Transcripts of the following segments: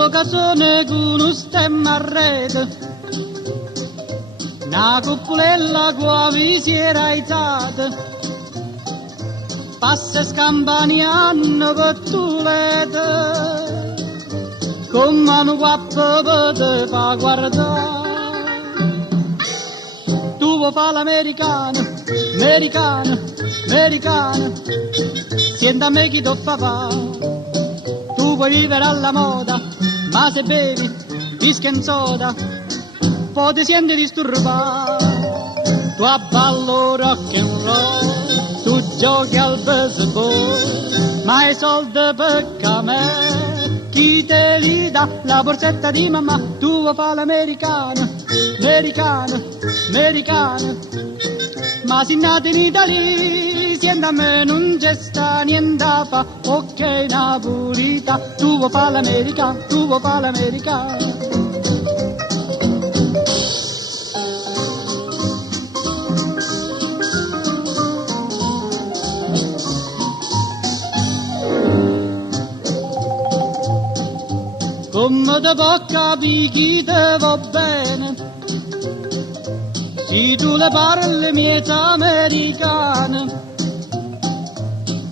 sto cazzone con un stemma a rete, una cuppolella qua vi si era aizzata, passa scampaniano per tulete, con mano guappa per fa guardare. Tu vuoi fare l'americano, americano, americano, senta a me chi ti fa fare. Tu puoi vivere alla moda, ma se bevi, whisky soda, poi ti senti disturbato. Tu abballo rock and roll, tu giochi al baseball, ma i soldi per me, chi te li dà? La borsetta di mamma. Tu vuoi fare l'americano, americano, americano, ma si nato in Italia, siendo a me non c'è sta niente da fa, ok napolita, tu vuoi fare l'americano, tu vuoi fare l'americano. Come te può capire chi te va bene, se tu le parli miezza americane,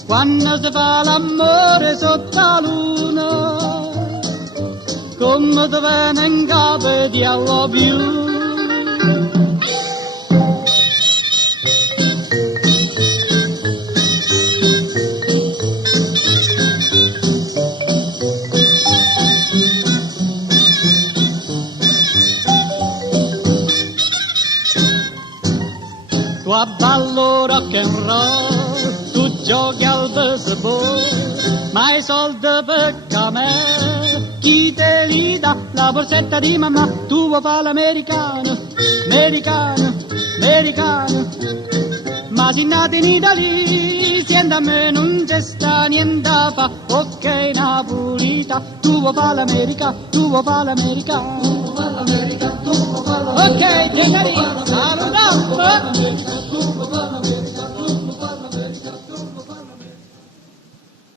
quando si fa l'amore sotto la luna, come te viene in capo e ti I love you. Tu abballo rock and roll, tu giochi al baseball, ma i soldi per me, chi te li dà? La borsetta di mamma. Tu vuoi fare l'americano, americano, americano, ma si nato in Italia, siendo a me non c'è sta niente da fa, ok napolita, tu vuoi fare l'americano, tu vuoi fare l'americano, tu vuoi fare l'americano, tu vuoi fare l'americano, ok, tieneri, salutiamo.